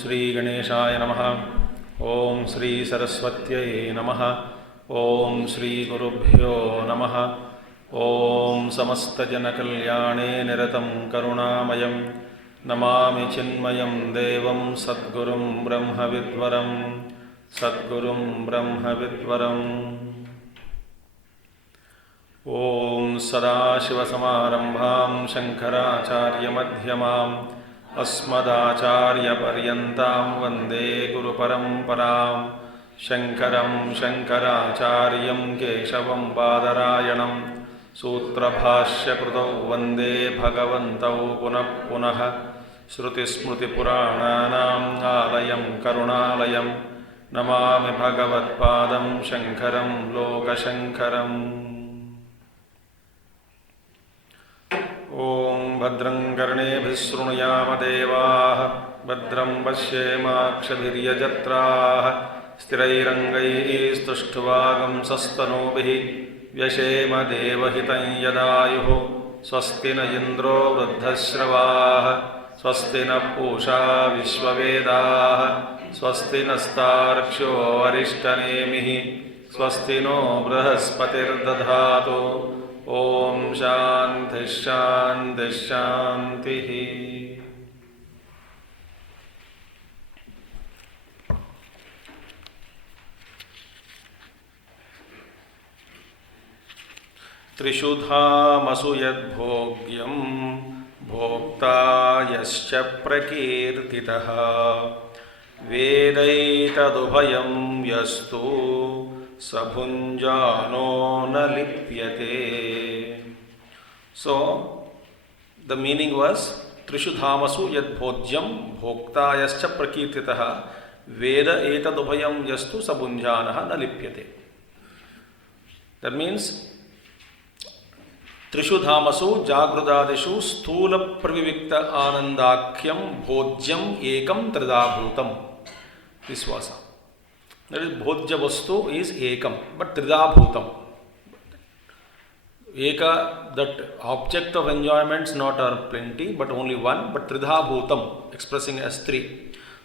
ಶ್ರೀ ಗಣೇಶಾಯ ನಮಃ. ಓಂ ಶ್ರೀ ಸರಸ್ವತ್ಯೈ ನಮಃ. ಓಂ ಶ್ರೀ ಗುರುಭ್ಯೋ ನಮಃ. ಓಂ ಸಮಸ್ತಜನಕಲ್ಯಾಣೇ ನಿರತಂ ಕರುಣಾಮಯಂ ನಮಾಮಿ ಚಿನ್ಮಯಂ ದೇವಂ ಸದ್ಗುರುಂ ಬ್ರಹ್ಮವಿದ್ವರಂ ಸದ್ಗುರುಂ ಬ್ರಹ್ಮವಿದ್ವರಂ. ಓಂ ಸದಾಶಿವಸಮಾರಂಭಾಂ ಶಂಕರಾಚಾರ್ಯಮಧ್ಯಮಾಂ ಅಸ್ಮದಾಚಾರ್ಯಪರ್ಯಂತಾಂ ವಂದೇ ಗುರುಪರಂಪರಾಂ. ಶಂಕರಂ ಶಂಕರಾಚಾರ್ಯಂ ಕೇಶವಂ ಬಾದರಾಯಣಂ ಸೂತ್ರಭಾಷ್ಯಕೃತೌ ವಂದೇ ಭಗವಂತೌ ಪುನಃ ಪುನಃ. ಶ್ರುತಿಸ್ಮೃತಿಪುರಾಣಾನಾಂ ಆಲಯಂ ಕರುಣಾಲಯಂ ನಮಾಮಿ ಭಗವತ್ಪಾದಂ ಶಂಕರಂ ಲೋಕಶಂಕರಂ. ಓಂ ಭದ್ರಂ ಕರ್ಣೇಭಿಃ ಶೃಣುಯಾಮ ದೇವಾಃ ಭದ್ರಂ ಪಶ್ಯೇಮಾಕ್ಷಭಿರ್ಯಜತ್ರಾಃ ಸ್ಥಿರೈರಂಗೈಃ ಸ್ತುಷ್ಟ್ವಾಗಂಸಸ್ತನೂಭಿಃ ವ್ಯಶೇಮ ದೇವಹಿತಂ ಯದಾಯುಃ. ಸ್ವಸ್ತಿ ನ ಇಂದ್ರೋ ವೃದ್ಧಶ್ರವಾಃ ಸ್ವಸ್ತಿ ನ ಪೂಷಾ ವಿಶ್ವವೇದಾಃ ಸ್ವಸ್ತಿ ನಸ್ತಾರ್ಕ್ಷ್ಯೋ ಅರಿಷ್ಟನೇಮಿಃ ಸ್ವಸ್ತಿ ನೋ ಬೃಹಸ್ಪತಿರ್ದಧಾತು. ಓಂ ಶಾಂತಿ ಶಾಂತಿ ಶಾಂತಿ. ತ್ರಿಷು ಧಾಮಸು ಯದ್ಭೋಗ್ಯಂ ಭೋಕ್ತಾ ಯಶ್ಚ ಪ್ರಕೀರ್ತಿತಃ ವೇದೈತದುಭಯಂ ಯಸ್ತು ಸಭುಂಜಾನೋ ನ ಲಿಪ್ಯತೆ. So the meaning was Trishu dhamasu yad bhojyam bhokta yascha prakirtitah veda etadubhayam yastu sabunjanaha na lipyate. That means Trishu dhamasu jagrodadishu sthula pravivikta anandakhyam bhojyam ekam tridabhutam viswasa. That is, bhojya vastu is ekam, but tridabhutam. Eka, that object of enjoyments not are plenty, but only one, but tridabhutam, expressing as three,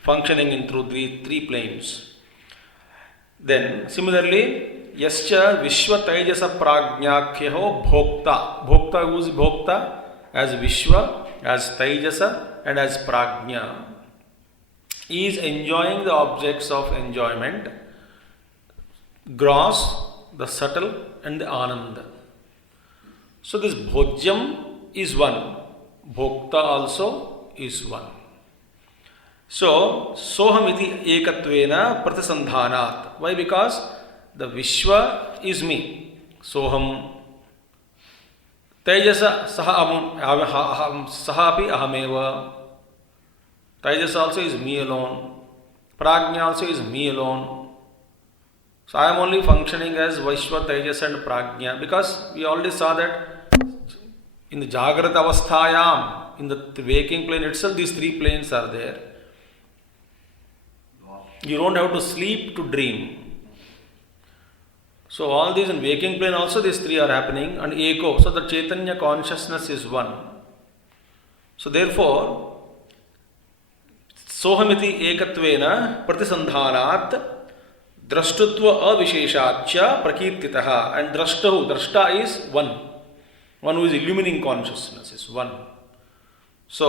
functioning in through three planes. Then, similarly, yascha vishwa taijasa prajñākhyaho bhokta. Bhokta, who is bhokta? As vishwa, as taijasa, and as prajña. He is enjoying the objects of enjoyment, gross, the subtle, and the ananda. So this bhojyam is one, bhokta also is one. So sohamiti ekatvena pratisandhanat. Why? Because the vishwa is me. Soham tejasa sahapi ahameva. Tejas also is me alone. Prajna also is me alone. So I am only functioning as Vaishwa, Tejas and Prajna, because we already saw that in the Jagrata Avasthayam, in the waking plane itself, these three planes are there. You don't have to sleep to dream. So all these in waking plane also, these three are happening, and Eko. So the Chaitanya consciousness is one. So therefore, Sohamiti ekatvena pratisandhanat drashtutva avisheshacha prakirtitaha. And drashta is one. One who is illumining consciousness is one. So,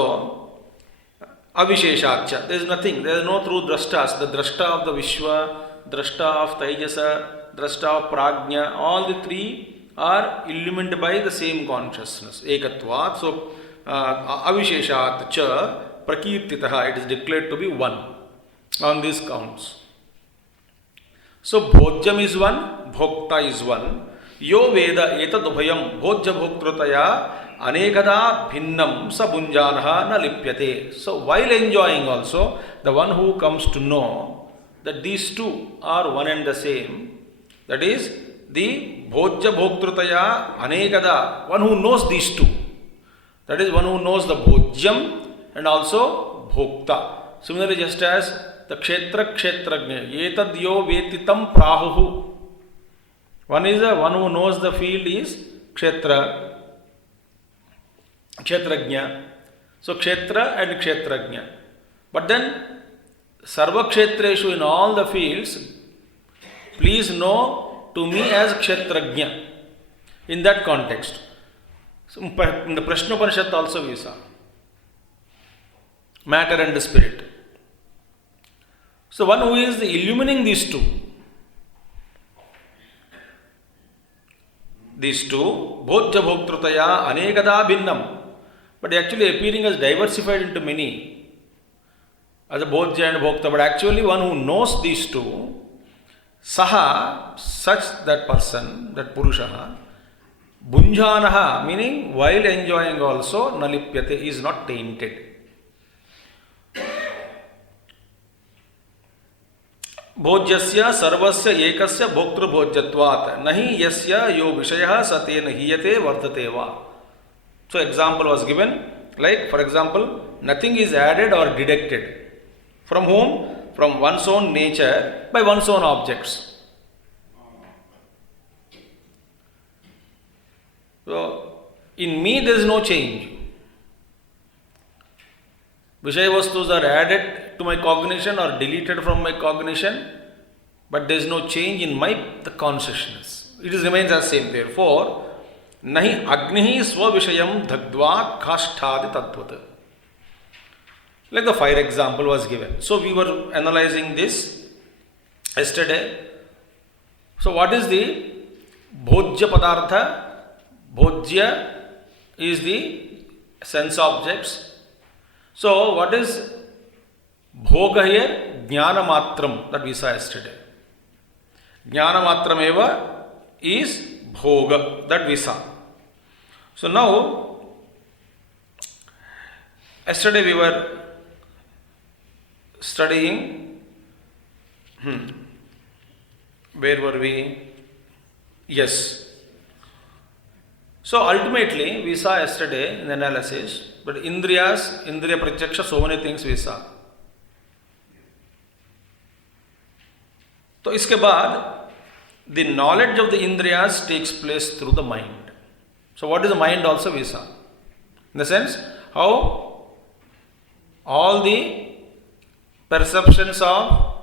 avisheshacha, there is nothing, there is no true drashtas. The drashta of the Vishwa, drashta of Taijasa, drashta of Prajna, all the three are illumined by the same consciousness, ekatvat. So, avisheshat cha prakirtitaha, it is declared to be one on these counts. So bhojyam is one, bhokta is one. Yo Veda etadubhayam bhojya bhoktritaya anekada bhinnam sa bunjanaha na lipyate. So while enjoying also, the one who comes to know that these two are one and the same, that is the bhojya bhoktritaya anekada, one who knows these two. That is one who knows the bhojyam and also bhokta. Similarly, just as the kshetra kshetrajna, etadyo vetitam prahuhu. One is the one who knows the field is kshetrajna. So kshetra and kshetrajna. But then sarva kshetreshu, in all the fields, please know to me as kshetrajna. In that context. So in the Prashna Upanishad also we saw matter and the spirit. So one who is illumining these two, bhojya bhoktritaya anekada bhinnam, but actually appearing as diversified into many, as a bhojya and bhokta, but actually one who knows these two, saha, such that person, that purushaha, bunjanaha, meaning while enjoying also, nalipyate, is not tainted. Bhojyasya sarvasya ekasya bhoktru bhojyatvat nahi yasya yo vishayah satena hiyate vardhate va. So example was given, like for example, nothing is added or deducted. From whom? From one's own nature by one's own objects. So, in me there is no change. Vishaya vastus are added to my cognition or deleted from my cognition, but there is no change in the consciousness. It remains as same. Therefore, nahi agnihi svavishayam dhagdva kashtadi tattvat. Like the fire example was given. So, we were analyzing this yesterday. So, what is the bhojya padartha? Bhojya is the sense objects. So, what is bhoga here? Jnana matram, that we saw yesterday. Jnana matram eva is bhoga, that we saw. So, now, yesterday we were studying, where were we? Yes. So ultimately, we saw yesterday in the analysis, but indriyas, indriya pratyaksha, so many things we saw. So iske baad, the knowledge of the indriyas takes place through the mind. So what is the mind also we saw? In the sense, how all the perceptions of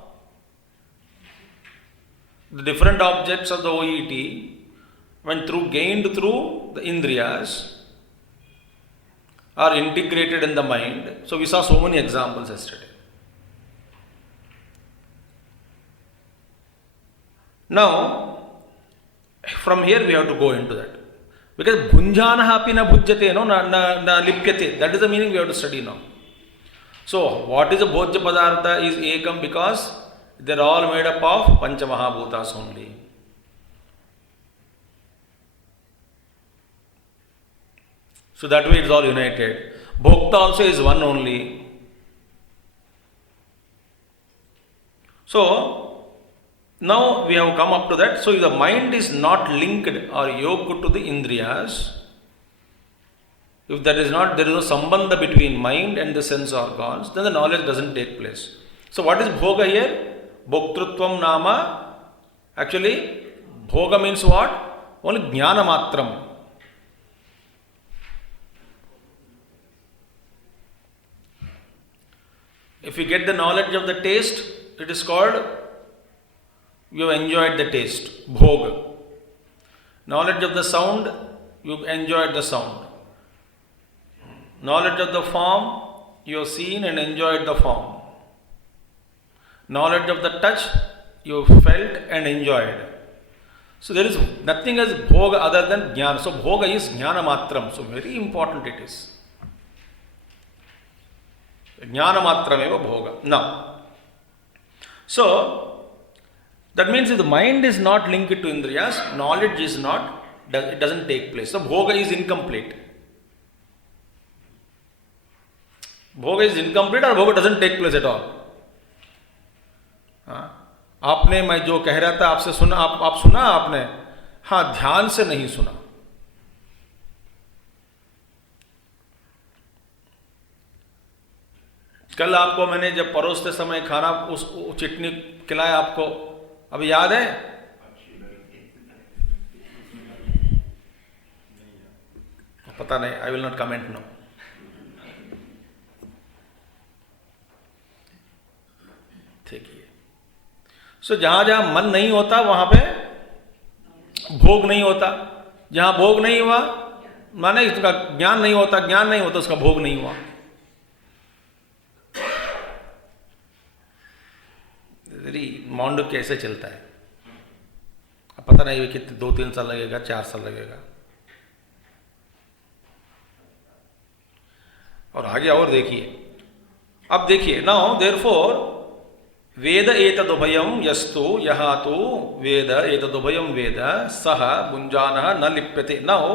the different objects of the OET, when gained through the indriyas, are integrated in the mind. So we saw so many examples yesterday. Now, from here we have to go into that. Because bhunjanaha api na bhujyate, na lipyate. That is the meaning we have to study now. So, what is a bhojya padartha is ekam, because they are all made up of panchamahabhutas only. So that way it is all united. Bhokta also is one only. So, now we have come up to that. So, if the mind is not linked or yoked to the indriyas, if there is no sambandha between mind and the sense organs, then the knowledge doesn't take place. So, what is bhoga here? Bhoktrutvam nama. Actually, bhoga means what? Only jnana matram. If you get the knowledge of the taste, it is called you have enjoyed the taste, bhoga. Knowledge of the sound, you enjoyed the sound. Knowledge of the form, you have seen and enjoyed the form. Knowledge of the touch, you felt and enjoyed. So there is nothing as bhoga other than jnana. So bhoga is jnana matram. So very important it is. Jnana matram eva bhoga. Now, so that means if the mind is not linked to indriyas, knowledge is not it doesn't take place. So bhoga is incomplete. Bhoga is incomplete or bhoga doesn't take place at all. आपने मैं जो कह रहा था आपसे सुना, आप सुना आपने? हाँ, ध्यान से नहीं सुना. कल आपको मैंने जब परोसते समय खाना उस चटनी खिलाया आपको, अभी याद है? पता नहीं, I will not comment no. ठीक है. सो जहां जहां मन नहीं होता वहां पे भोग नहीं होता. जहां भोग नहीं हुआ माने इसका ज्ञान नहीं होता, ज्ञान नहीं होता उसका भोग नहीं हुआ. मांडुक्य कैसे चलता है अब पता नहीं कितने 2-3 साल लगेगा, 4 साल लगेगा. और आगे और देखिए. अब देखिए, नाउ देयरफॉर वेद एतदुभयं यस्तु यः तु वेद एतदुभयं वेद सः भुञ्जानः न लिप्यते. नाउ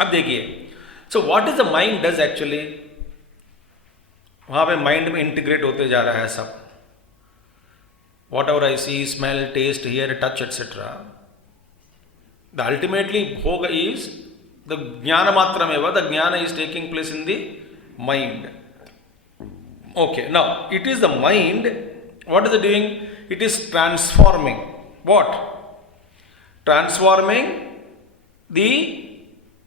अब देखिए, so what is the mind does actually. वहां पे माइंड में इंटीग्रेट होते जा रहा है सब. Whatever I see, smell, taste, hear, touch, etc. The ultimately bhoga is the jnana matrameva. The jnana is taking place in the mind. Okay, now it is the mind. What is it doing? It is transforming. What? Transforming the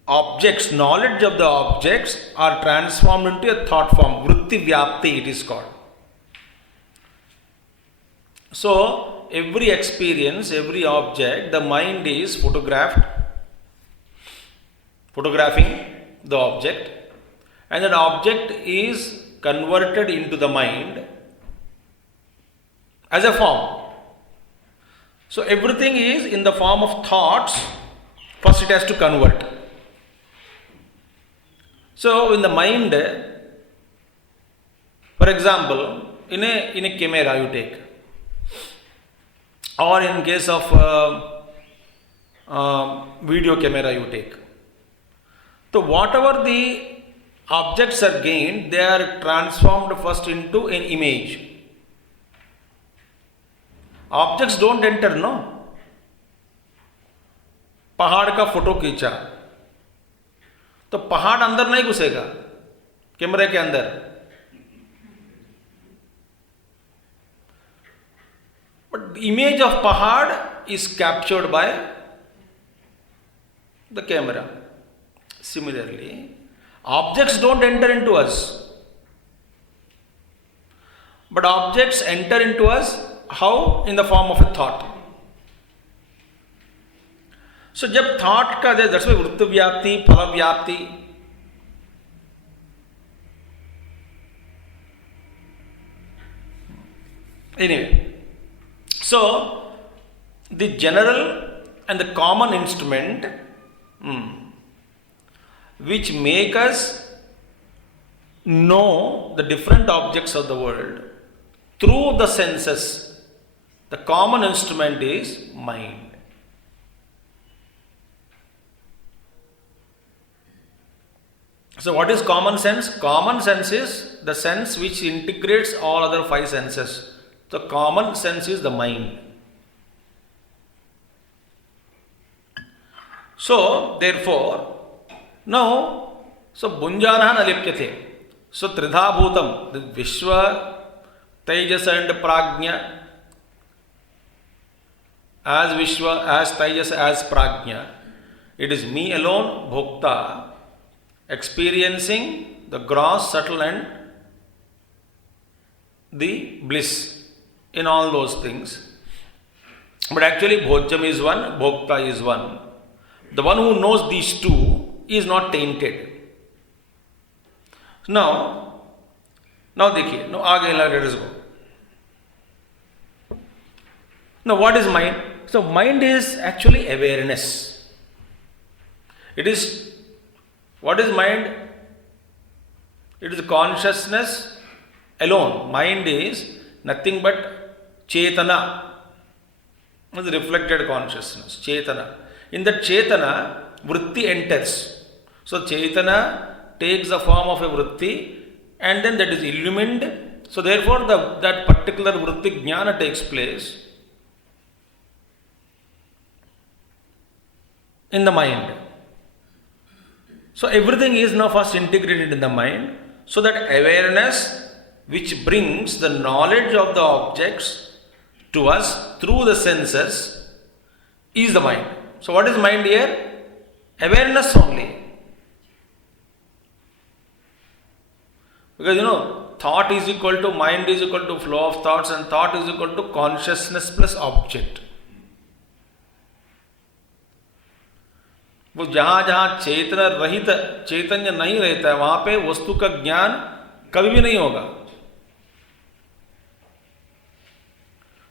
objects. Knowledge of the objects are transformed into a thought form. Vritti vyapti it is called. So, every experience, every object, the mind is photographing the object, and that object is converted into the mind as a form. So, everything is in the form of thoughts. First, it has to convert. So, in the mind, for example, in a camera you take, or in case of video camera you take. So whatever the objects are gained, they are transformed first into an image. Objects don't enter, no. पहाड़ का photo खींचा तो पहाड़ अंदर नहीं घुसेगा कैमरे के अंदर. But the image of pahad is captured by the camera. Similarly, objects don't enter into us, but objects enter into us how? In the form of a thought. So, जब thought का that's why वृत्ति व्याप्ति, फल व्याप्ति. Anyway. So, the general and the common instrument which make us know the different objects of the world through the senses, the common instrument is mind. So, what is common sense? Common sense is the sense which integrates all other 5 senses. The common sense is the mind. So, therefore, now, so Bhunjana na lipyate. So, Tridha Bhutam, the Vishwa, Tejas and Prajna, as Vishwa, as Tejas, as Prajna, it is me alone, Bhokta, experiencing the gross, subtle and the bliss in all those things. But actually Bhojam is one, Bhokta is one. The one who knows these two is not tainted. Now देखिए, now आगे let us go. Now what is mind? So mind is actually awareness. It is, what is mind? It is consciousness alone. Mind is nothing but Chetana. It is reflected consciousness, Chetana. In the Chetana, vritti enters. So Chetana takes the form of a vritti and then that is illumined. So therefore that particular vritti jnana takes place in the mind. So everything is now first integrated in the mind, so that awareness which brings the knowledge of the objects to us through the senses is the mind. So what is mind here? Awareness only. Because thought is equal to mind is equal to flow of thoughts, and thought is equal to consciousness plus object. वो जहाँ जहाँ चेतना रहित चैतन्य नहीं रहता है वहाँ पे वस्तु का ज्ञान कभी भी नहीं होगा.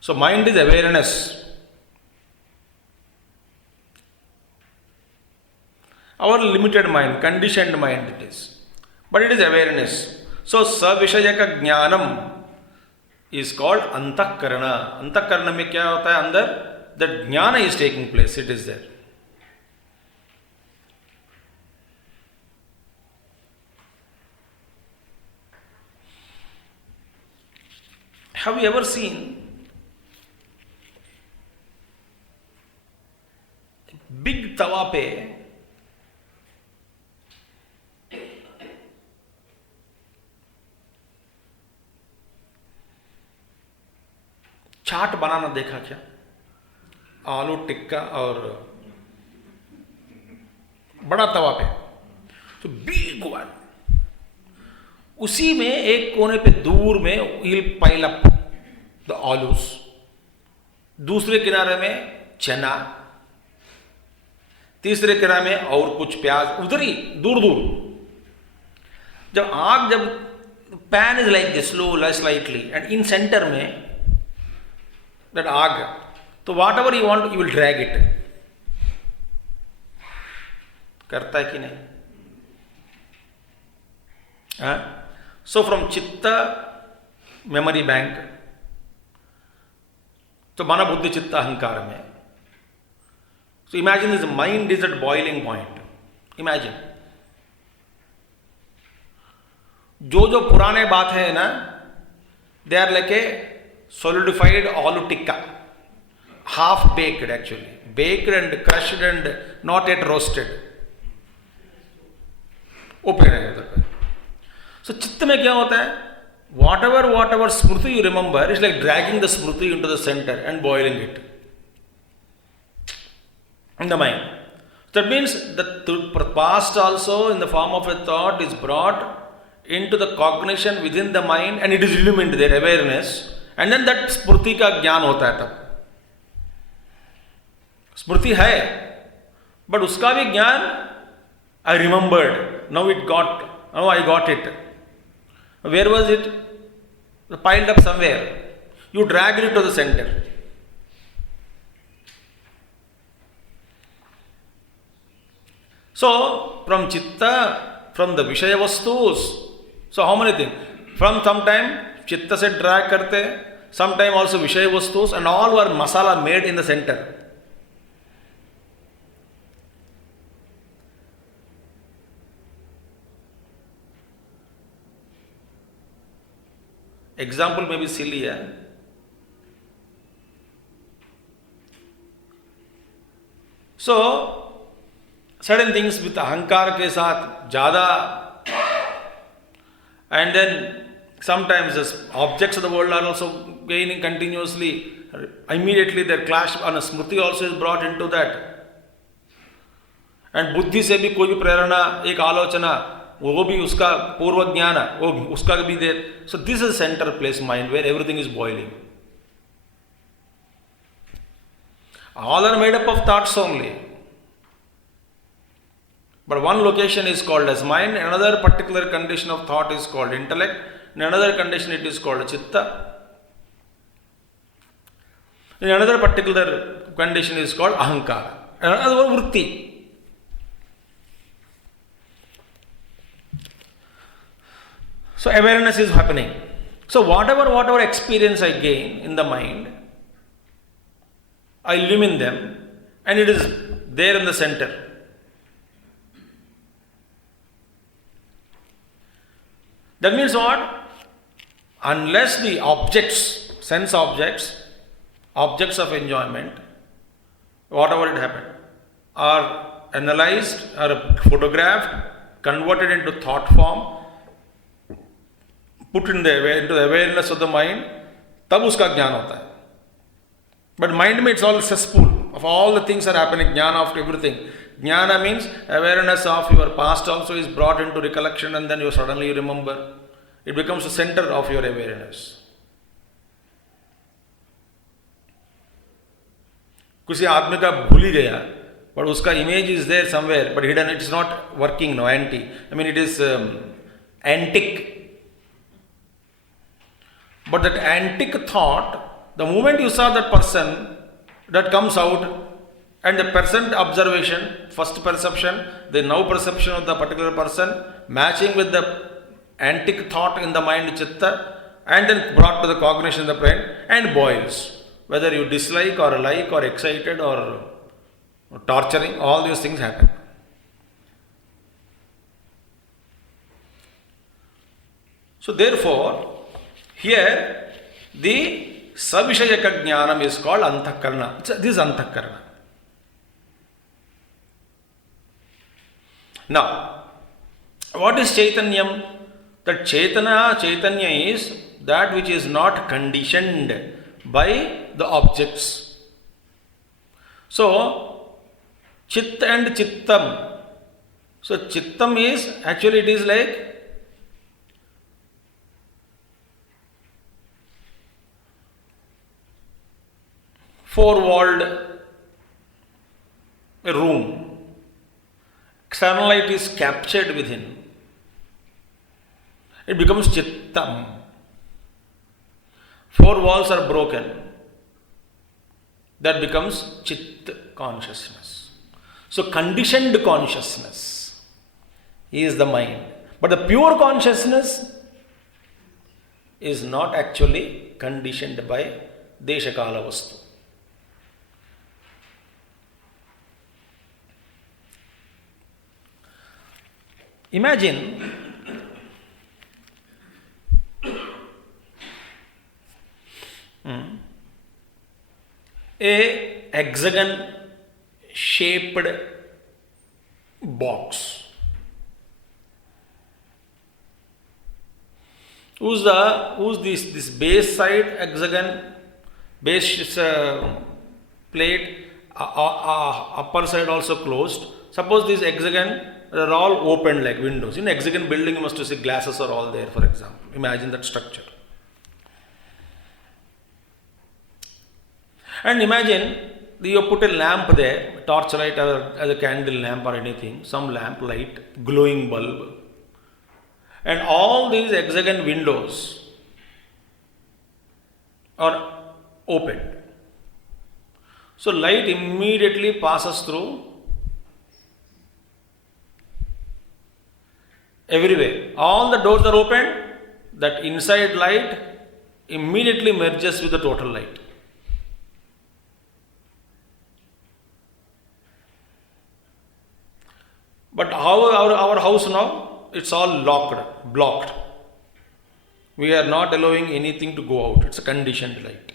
So mind is awareness. Our limited mind, conditioned mind it is. But it is awareness. So savishayaka jnanam is called antakarana. Antakarana में क्या होता है अंदर? That jnana is taking place. It is there. Have you ever seen big tawa पे चाट बनाना देखा क्या? आलू टिक्का और बड़ा तवा पे, तो बिग वन, उसी में एक कोने पे दूर में he'll pile up the आलूस, दूसरे किनारे में चना, तीसरे किनारे में और कुछ प्याज, उधर ही दूर दूर. जब pan is like this, slow, slightly, and in center में that आग, तो whatever you want you will drag it. करता है कि नहीं? So from chitta memory bank to mana buddhi chitta ahankara mein. So imagine this mind is at boiling point. Imagine. जो पुराने बात है ना, they are like a solidified aloo tikka, half baked actually, baked and crushed and not yet roasted. Open. So चित्त में क्या होता है? Whatever smriti you remember is like dragging the smriti into the center and boiling it in the mind. So that means the past also in the form of a thought is brought into the cognition within the mind and it is illumined there, awareness, and then that smriti का ज्ञान होता है. तब स्मृति है, but उसका भी ज्ञान I remembered, now I got it. Where was it? Piled up somewhere. You dragged it to the center. So, from chitta, from the Vishaya Vastus, so how many things? From sometime, chitta se drag karte, sometime also Vishaya Vastus, and all were masala made in the center. Example may be silly. So, certain things with ahankar ke saath jada, and then sometimes the objects of the world are also gaining continuously. Immediately their clash on a smriti also is brought into that. And buddhi se bhi koi bhi prerana, ek alochana, वो भी उसका पूर्व ज्ञान, वो उसका भी दे. So this is center place mind where everything is boiling. All are made up of thoughts only. But one location is called as mind, another particular condition of thought is called intellect, in another condition it is called chitta, in another particular condition is called ahankara, another one vritti. So awareness is happening. So whatever experience I gain in the mind, I illumine them and it is there in the center. That means what? Unless the objects, sense objects, objects of enjoyment, whatever it happened, are analyzed, are photographed, converted into thought form, put into the awareness of the mind, तब उसका ज्ञान होता है. But mind में it's all cesspool of all the things that are happening, jnana of everything. Jnana means awareness of your past also is brought into recollection, and then you suddenly remember. It becomes the center of your awareness. किसी आदमी का भूल ही गया, but उसका image is there somewhere, but hidden. It's not working now. It is antic. But that antic thought, the moment you saw that person, that comes out, and the present observation, first perception, the now perception of the particular person, matching with the antic thought in the mind, chitta, and then brought to the cognition in the brain, and boils. Whether you dislike or like or excited or torturing, all these things happen. So therefore, here the savishayaka jnanam is called anthakarana. This is anthakarana. Now, what is chaitanyam? That chaitanya is that which is not conditioned by the objects. So, chit and chittam. So, chittam is, actually it is like four-walled room. External light is captured within. It becomes chittam. Four walls are broken. That becomes chit consciousness. So conditioned consciousness is the mind. But the pure consciousness is not actually conditioned by deshakala vastu. Imagine a hexagon shaped box. Who's this base side hexagon, base plate, upper side also closed. Suppose this hexagon are all open like windows. In hexagon building you must see glasses are all there, for example. Imagine that structure. And imagine you put a lamp there, torch light or as a candle lamp or anything, some lamp light, glowing bulb. And all these hexagon windows are opened. So light immediately passes through everywhere. All the doors are open, that inside light immediately merges with the total light. But how our house now? It's all locked, blocked. We are not allowing anything to go out. It's a conditioned light.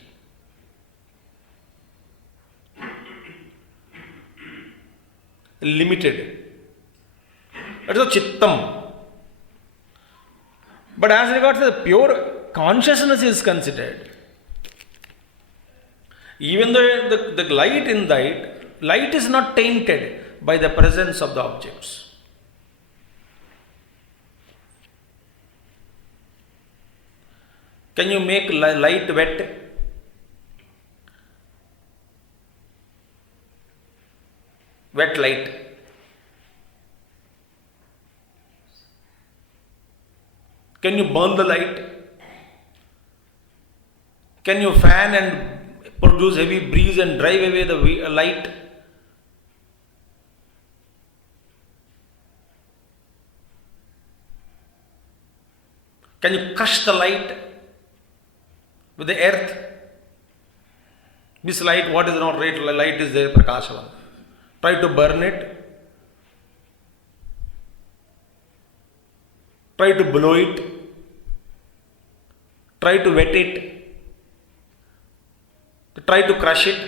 Limited. That is a chittam. But as regards the pure consciousness is considered, even though the light in light is not tainted by the presence of the objects. Can you make light wet? Wet light. Can you burn the light? Can you fan and produce heavy breeze and drive away the light? Can you crush the light with the earth? This light, what is not light is there, Prakashavan. try to burn it, try to blow it, try to wet it, try to crush it.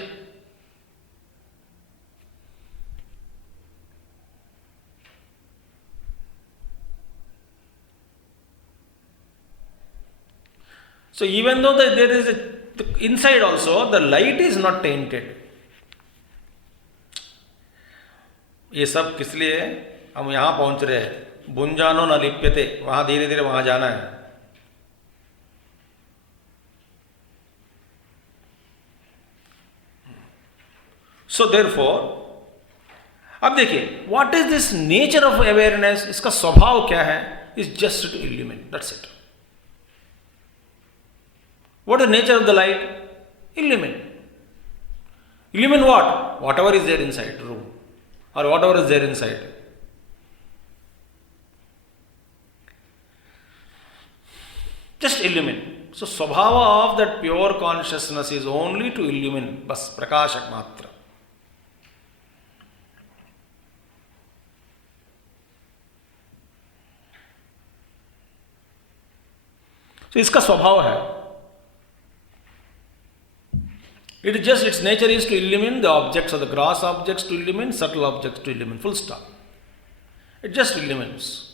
So even though there is inside also, the light is not tainted. ये सब किस लिए हम यहाँ पहुँच रहे हैं? भुंजानो न लिप्यते, वहाँ धीरे धीरे वहाँ जाना है. So therefore, अब देखिए, what is this nature of awareness? इसका स्वभाव क्या है? Is just to illumine. That's it. What is the nature of the light? Illumine. Illumine what? Whatever is there inside the room, or whatever is there inside. Just illumine. So, swabhava of that pure consciousness is only to illumine. Bas, prakashak matra. So, इसका स्वभाव है. It is just, its nature is to illumine the objects or the gross objects, to illumine subtle objects, to illumine. Full stop. It just illumines.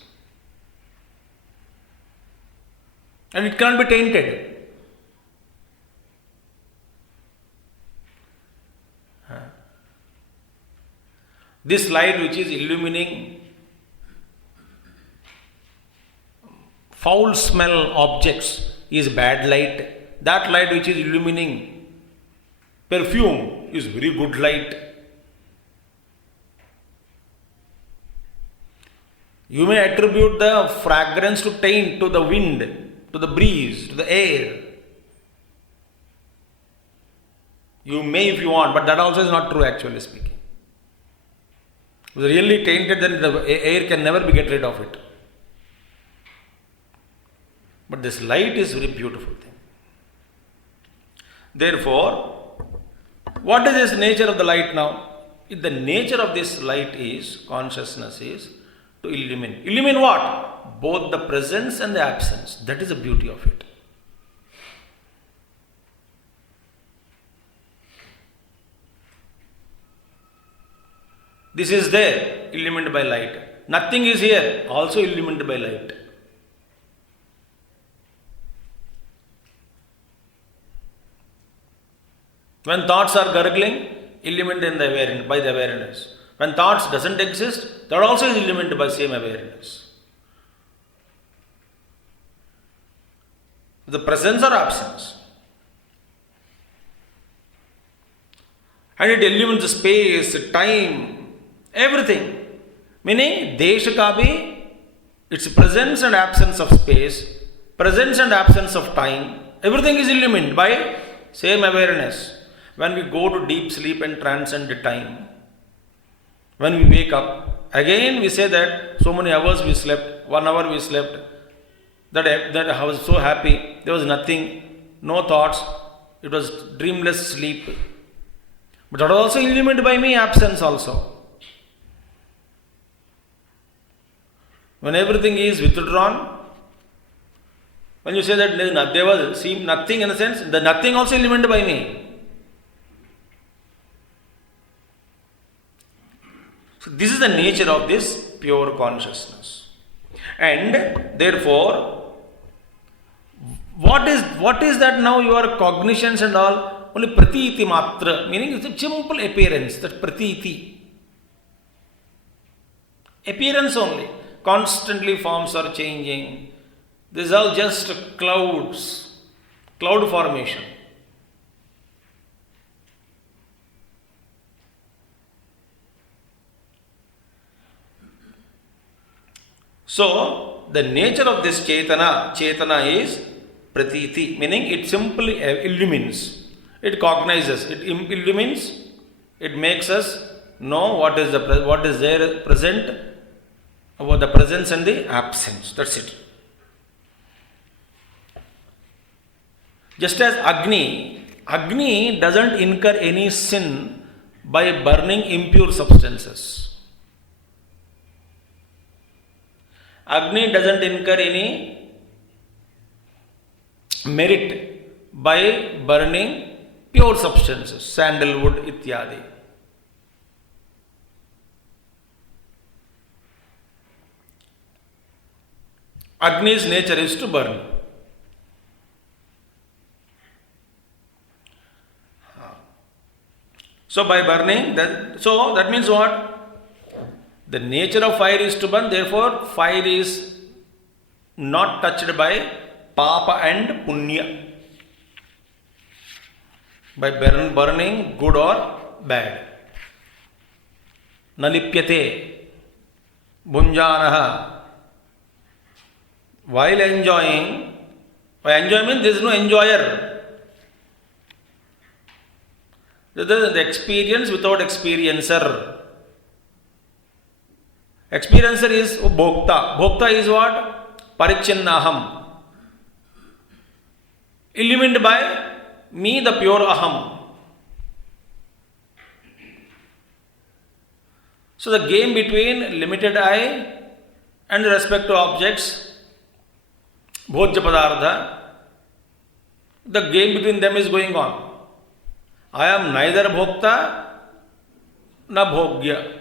And it cannot be tainted. This light which is illumining foul smell objects is bad light. That light which is illumining perfume is very good light. You may attribute the fragrance to taint, to the wind, to the breeze, to the air. You may if you want, but that also is not true actually speaking. If it is really tainted, then the air can never be get rid of it. But this light is very beautiful thing. Therefore, what is this nature of the light now? The nature of this light is, consciousness is, to illumine. Illumine what? Both the presence and the absence. That is the beauty of it. This is there, illumined by light. Nothing is here, also illumined by light. When thoughts are gurgling, illumined in the awareness, by the awareness. When thoughts doesn't exist, that also is illumined by same awareness. The presence or absence. And it illumines the space, time, everything. Meaning, desha ka bhi, its presence and absence of space, presence and absence of time, everything is illumined by same awareness. When we go to deep sleep and transcend the time, when we wake up, again we say that so many hours we slept, 1 hour we slept, that I was so happy, there was nothing, no thoughts, it was dreamless sleep. But that was also illumined by me, absence also. When everything is withdrawn, when you say that there was nothing in a sense, the nothing also illumined by me. So this is the nature of this pure consciousness. And therefore, what is that now your cognitions and all? Only pratiti matra, meaning it's a simple appearance, that pratiti. Appearance only. Constantly forms are changing. This is all just clouds, cloud formation. So, the nature of this chetana is pratiti, meaning it simply illumines, it cognizes, it illumines, it makes us know what is there present, about the presence and the absence. That's it. Just as Agni doesn't incur any sin by burning impure substances. Agni doesn't incur any merit by burning pure substances, sandalwood, ityadi. Agni's nature is to burn. So by burning, that means what? The nature of fire is to burn, therefore fire is not touched by papa and punya. By burning good or bad. Nalipyate, bhunjanaha. While enjoying, by enjoyment there is no enjoyer. The experience without experiencer. Experiencer is bhokta. Bhokta is what? Parichinnaham. Illumined by me, the pure aham. So the game between limited I and respect to objects, bhojya padartha, the game between them is going on. I am neither bhokta na bhogya.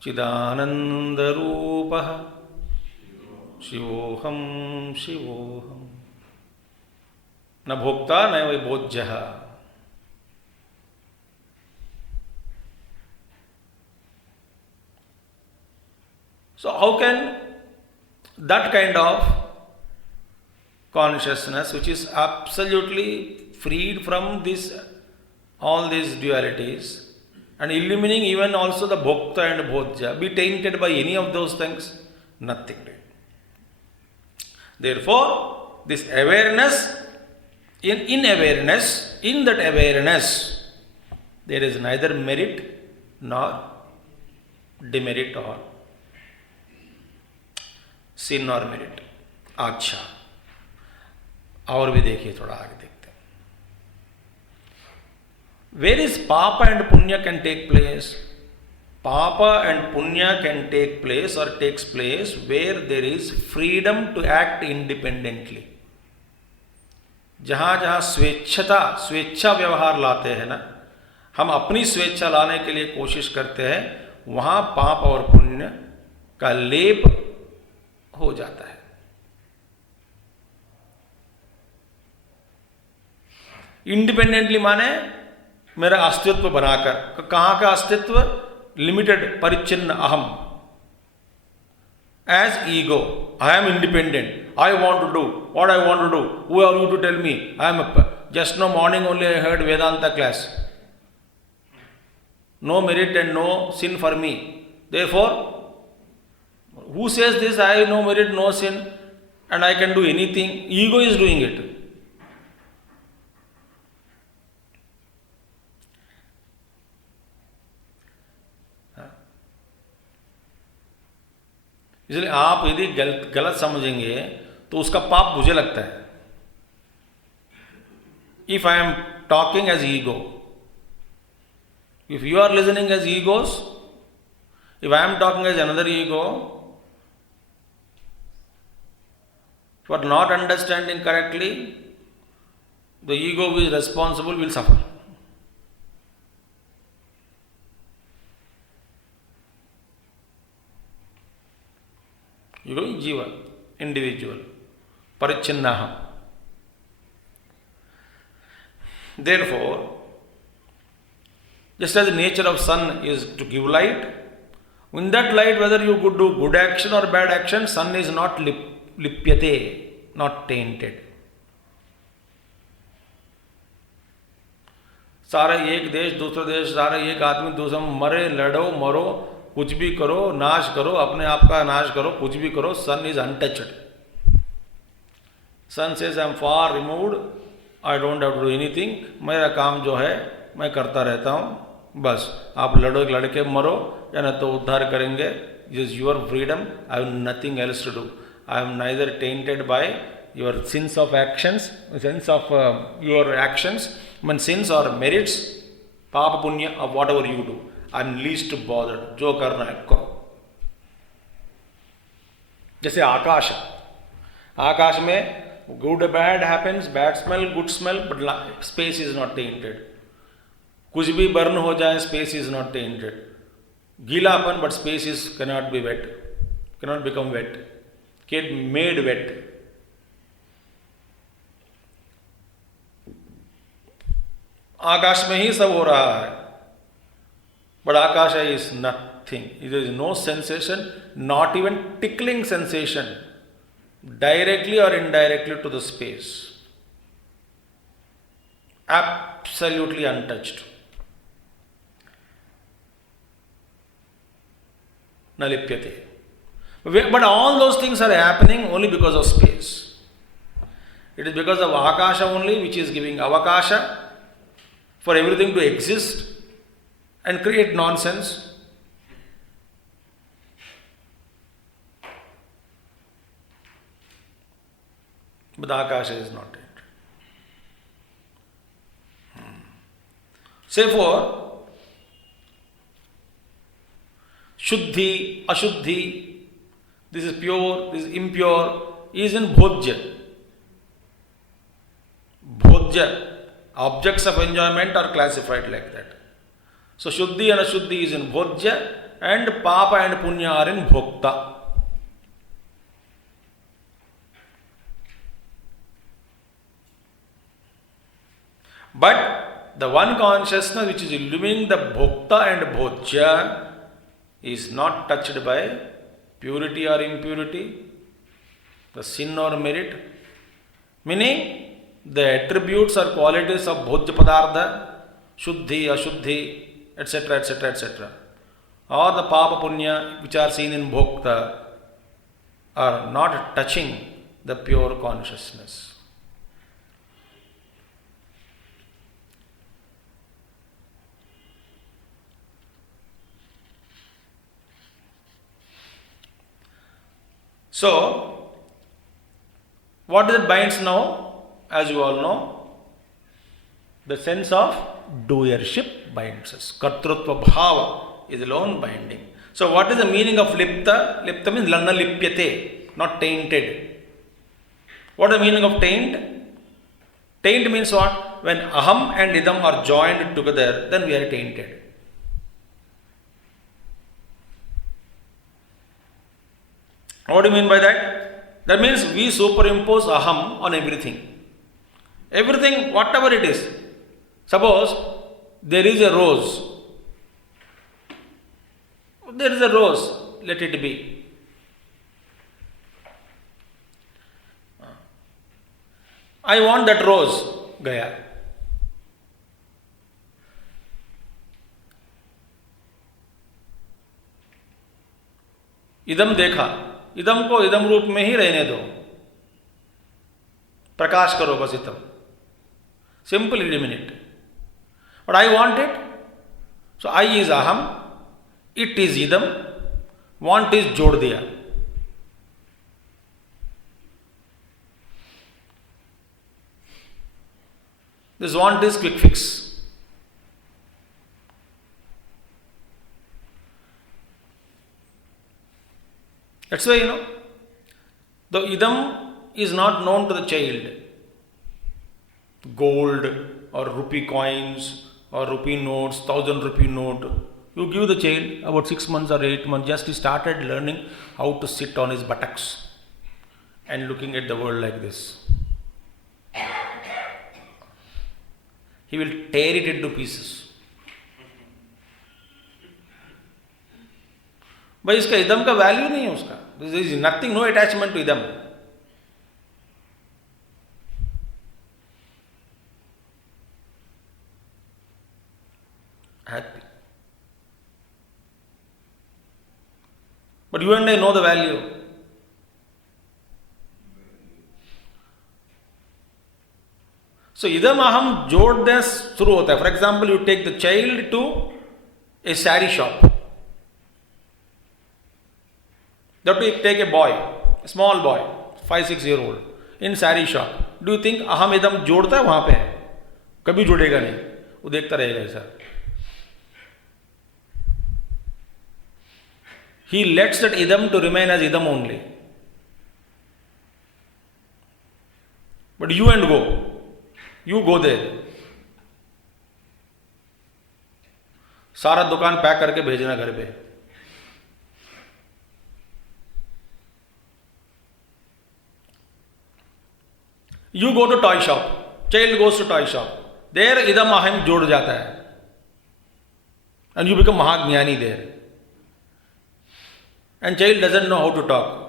Chidananda rupaha shivoham shivoham na bhokta na bhojyaha. So how can that kind of consciousness, which is absolutely freed from all these dualities and illumining even also the bhokta and bhojya, be tainted by any of those things? Nothing. Therefore, this awareness, in that awareness, there is neither merit nor demerit or sin or merit. अच्छा, और भी देखिए, थोड़ा आगे देखते हैं. Where is papa and punya can take place? Papa and punya can take place or takes place where there is freedom to act independently. जहाँ जहाँ स्वेच्छा व्यवहार लाते हैं ना, हम अपनी स्वेच्छा लाने के लिए कोशिश करते हैं, वहाँ पाप और पुण्य का लेप हो जाता है. इंडिपेंडेंटली माने मेरा अस्तित्व बनाकर. कहाँ का अस्तित्व? लिमिटेड, परिच्छिन्न अहम. As ego I am independent. I want to do what I want to do. Who are you to tell me? I am just no morning only I heard Vedanta class. No merit and no sin for me. Therefore who says this? I no merit, no sin, and I can do anything. Ego is doing it. इसलिए आप यदि गलत समझेंगे तो उसका पाप मुझे लगता है. If I am talking as ego, if you are listening as egos, if I am talking as another ego, for not understanding correctly, the ego who is responsible will suffer. Ego is jiva, individual, parichinnaham. Therefore, just as the nature of sun is to give light, in that light, whether you could do good action or bad action, sun is not lipyate, not tainted. सारा एक देश दूसरा देश, सारा एक आदमी दूसरा, मरे लड़ो मरो, कुछ भी करो, नाश करो, अपने आप का नाश करो, कुछ भी करो, sun is untouched. Sun says I am far removed, I don't have to do anything. मेरा काम जो है मैं करता रहता हूँ, बस आप लड़के मरो या न तो उद्धार करेंगे. Is your freedom, I have nothing else to do. I am neither tainted by your sins of actions, sins of your actions, When sins or merits, papa punya of whatever you do, I'm least bothered. जो करना है करो. जैसे आकाश, आकाश में good bad happens, bad smell, good smell, but space is not tainted. कुछ भी burn हो जाए, space is not tainted. गीलापन, but space is cannot be wet, cannot become wet, get made wet. आकाश में ही सब हो रहा है, but Akash is nothing. There is no sensation, not even tickling sensation, directly or indirectly to the space. Absolutely untouched. Na lipyate. But all those things are happening only because of space. It is because of Akasha only, which is giving avakasha for everything to exist and create nonsense. But Akasha is not it. Therefore, Shuddhi, Ashuddhi, this is pure, this is impure, is in Bhojya. Bhojya. Objects of enjoyment are classified like that. So Shuddhi and Ashuddhi is in Bhojya, and Papa and Punya are in Bhokta. But the one consciousness which is illumining the Bhokta and Bhojya is not touched by purity or impurity, the sin or merit, meaning the attributes or qualities of Bhojya Padartha, Shuddhi, Ashuddhi, etc., etc., etc., or the Papa Punya which are seen in Bhokta are not touching the pure consciousness. So, what is it binds now? As you all know, the sense of doership binds us. Kartrutva bhava is alone binding. So, what is the meaning of lipta? Lipta means lanna lipyate, not tainted. What is the meaning of taint? Taint means what? When aham and idam are joined together, then we are tainted. What do you mean by that? That means we superimpose aham on everything. Everything, whatever it is. Suppose there is a rose. There is a rose, let it be. I want that rose, Gaya. इदम देखा, इदम को इदम रूप में ही रहने दो, प्रकाश करो बस इदम. Simple, eliminate. But I want it. So I is aham, it is idam, want is jod diya. This want is quick fix. That's why, the idam is not known to the child. Gold or rupee coins or rupee notes, 1,000 rupee note. You give the child about 6 months or 8 months, just he started learning how to sit on his buttocks and looking at the world like this. He will tear it into pieces. But इसका idam का value नहीं है उसका. There is nothing, no attachment to idam. Happy. But you and I know the value. So, idam aham jod this through hota hai. For example, you take the child to a sari shop. That you take a boy, a small boy, 5-6 year old, in sari shop. Do you think aham idam jodta hai wahan pe? कभी जुड़ेगा नहीं, वो देखता रहेगा ऐसा. He lets that idam to remain as idam only. But you go there. सारा दुकान pack करके भेजना घर पे. You go to toy shop. Child goes to toy shop. There idam aham जोड़ जाता है. And you become महाज्ञानी there. And child doesn't know how to talk.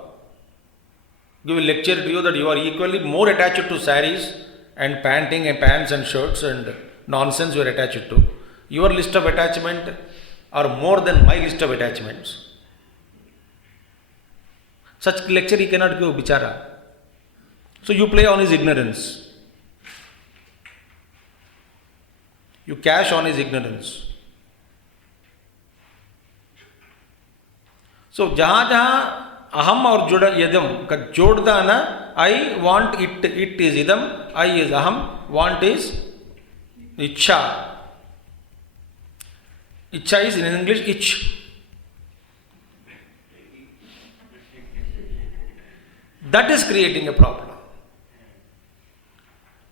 Give a lecture to you that you are equally more attached to saris and panting and pants and shirts and nonsense you are attached to. Your list of attachment are more than my list of attachments. Such lecture he cannot give, bichara. So you play on his ignorance. You cash on his ignorance. So जहाँ जहाँ अहम और जुड़ा यदम का जोड़ता ना, I want it is idam, I is aham, want is ichha. Ichha is in English itch. That is creating a problem.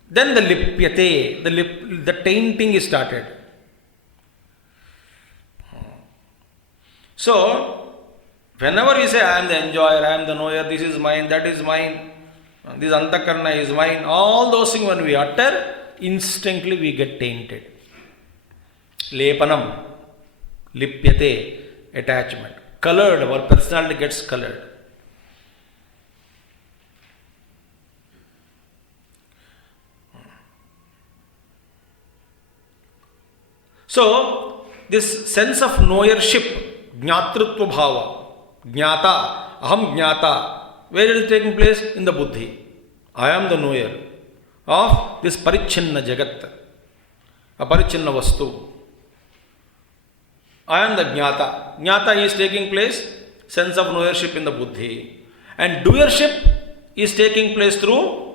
Then the lipyate, the tainting is started. So, whenever we say, I am the enjoyer, I am the knower, this is mine, that is mine, this antakarna is mine, all those things when we utter, instantly we get tainted. Lepanam, lipyate, attachment. Colored, our personality gets colored. So, this sense of knowership, jnatrutva bhava, jnata, aham jnata, where it is taking place? In the buddhi. I am the knower of this parichinna jagat, a parichinna vastu. I am the jnata. Jnata is taking place, sense of knowership in the buddhi. And doership is taking place through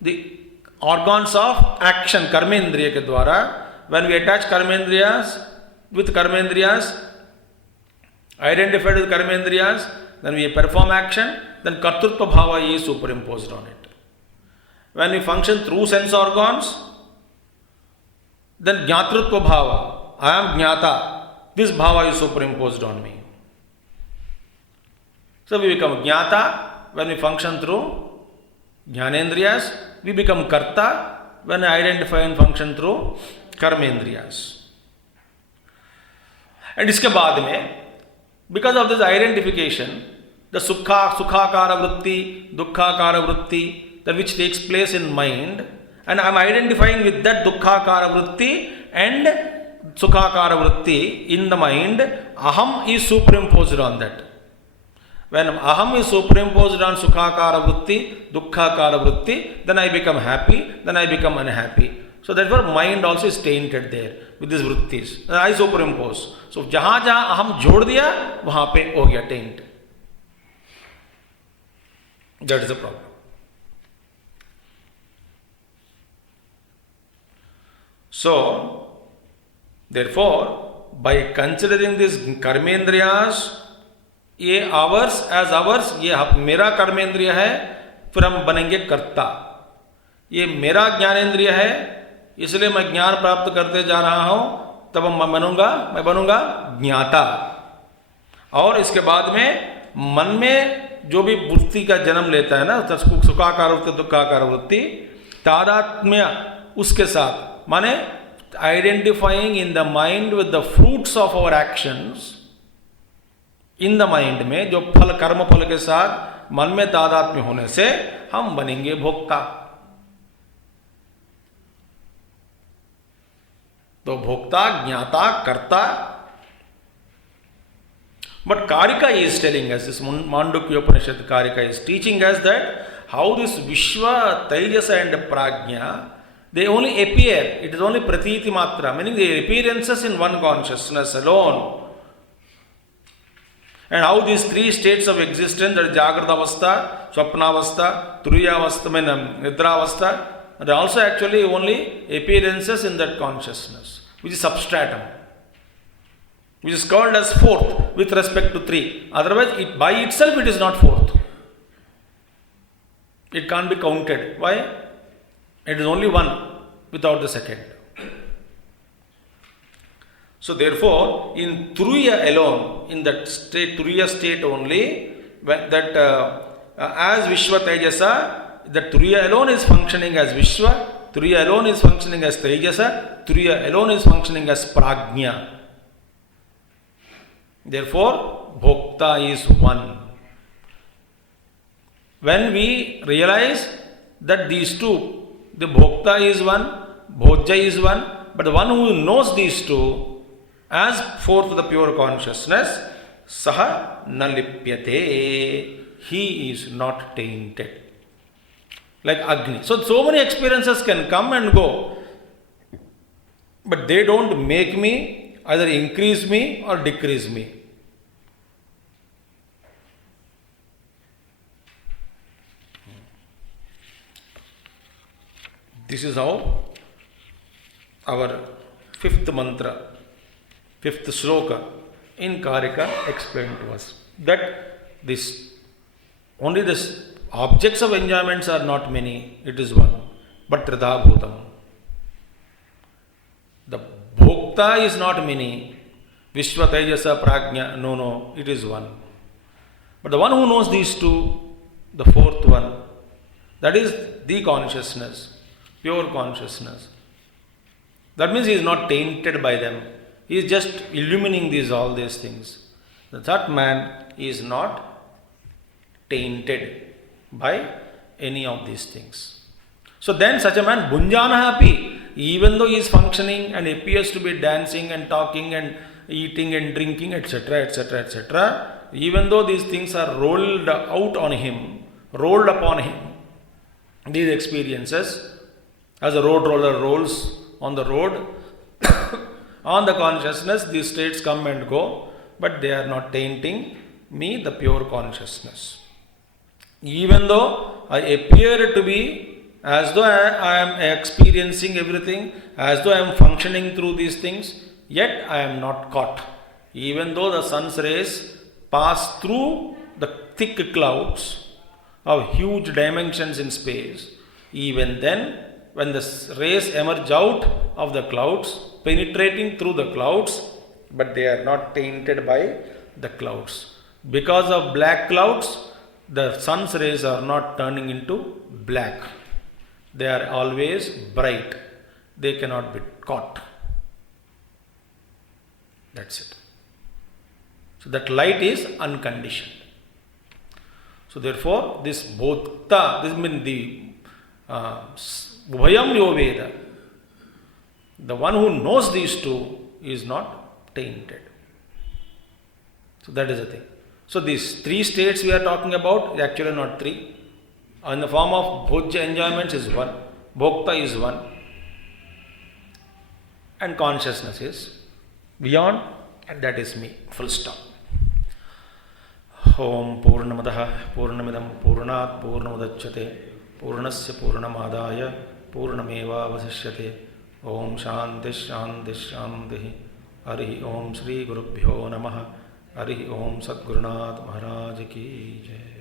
the organs of action, karmendriya ke dwara. When we attach karmendriyas with karmendriyas, identified with karmendriyas, then we perform action, then kartrutva bhava is superimposed on it. When we function through sense organs, then jnatrutva bhava, I am jnata, this bhava is superimposed on me. So we become jnata when we function through jnanendriyas, we become karta when we identify and function through कर्मेंद्रियास. And इसके बाद में, because of this identification, the sukhakara vritti, dukkhakara vritti, that which takes place in mind, and I am identifying with that dukkhakara vritti and sukhakara vritti in the mind, aham is superimposed on that. When aham is superimposed on sukhakara vritti, dukkhakara vritti, then I become happy, then I become unhappy. So therefore mind also is tainted there with these vrittis. I superimpose. So जहाँ जहाँ aham जोड़ दिया वहाँ पे हो गया taint. That is the problem. So therefore by considering these कर्मेंद्रियास, ये ours as ours, ये मेरा कर्मेंद्रिय है, फिर हम बनेंगे कर्ता. ये मेरा ज्ञानेंद्रिय है, इसलिए मैं ज्ञान प्राप्त करते जा रहा हूं, तब मैं बनूंगा ज्ञाता. और इसके बाद में मन में जो भी वृत्ति का जन्म लेता है ना, सुखाकार वृत्ति, दुखाकार वृत्ति, तादात्म्य उसके साथ, माने identifying in the mind with the fruits of our actions, in the mind में जो फल, कर्म फल के साथ मन में तादात्म्य होने से हम बनेंगे भोक्ता. तो भोक्ता, ज्ञाता, कर्ता. But Kārikā is telling us, this Māṇḍukya Upaniṣad Kārikā is teaching us that how this Vishwa, Taijasa and Prajna, they only appear, it is only pratiti matra, meaning their appearances in one consciousness alone. And how these three states of existence, that is Jagrata Avastha, Swapna Avastha, Turiya Avastha, Nidra Avastha, There are also actually only appearances in that consciousness, which is substratum, which is called as fourth with respect to three. Otherwise, by itself it is not fourth. It can't be counted. Why? It is only one without the second. So therefore, in Turiya alone, in that state, Turiya state only, as Vishwa Tejasa, that Turiya alone is functioning as Vishwa, Turiya alone is functioning as Tejasa, Turiya alone is functioning as Prajna. Therefore, Bhokta is one. When we realize that these two, the Bhokta is one, Bhojya is one, but the one who knows these two as fourth the pure consciousness, Saha Nalipyate, he is not tainted. Like Agni. So many experiences can come and go, but they don't make me either increase me or decrease me. This is how our fifth mantra, fifth Śloka in Kārikā explained to us. That only this objects of enjoyments are not many, it is one, but Tridha Bhutam. The Bhokta is not many, Vishwa Tejasa Prajna, no, it is one. But the one who knows these two, the fourth one, that is the consciousness, pure consciousness. That means he is not tainted by them. He is just illumining all these things. That man is not tainted by any of these things. So then such a man, Bhunjana happy, even though he is functioning and appears to be dancing and talking and eating and drinking, etc., etc., etc., even though these things are rolled upon him, these experiences, as a road roller rolls on the road, on the consciousnness, these states come and go, but they are not tainting me, the pure consciousness. Even though I appear to be as though I am experiencing everything, as though I am functioning through these things, yet I am not caught. Even though the sun's rays pass through the thick clouds of huge dimensions in space, even then, when the rays emerge out of the clouds, penetrating through the clouds, but they are not tainted by the clouds. Because of black clouds, the sun's rays are not turning into black. They are always bright. They cannot be caught. That's it. So that light is unconditioned. So therefore, this Bhokta, this means the Ubhayam Yoveda, the one who knows these two is not tainted. So that is the thing. So these three states we are talking about, actually not three. In the form of Bhojya enjoyments is one, Bhokta is one, and consciousness is beyond, and that is me. Full stop. Om Purnamadaha Purnamidam Purnat Purnamudachyate Purnasya Purnamadaya Purnameva Vasishyate. Om Shanti Shanti Shanti. Hari Om Shri Gurubhyo Namaha. Hari Om Sadgurunath Maharaj Ki Jai.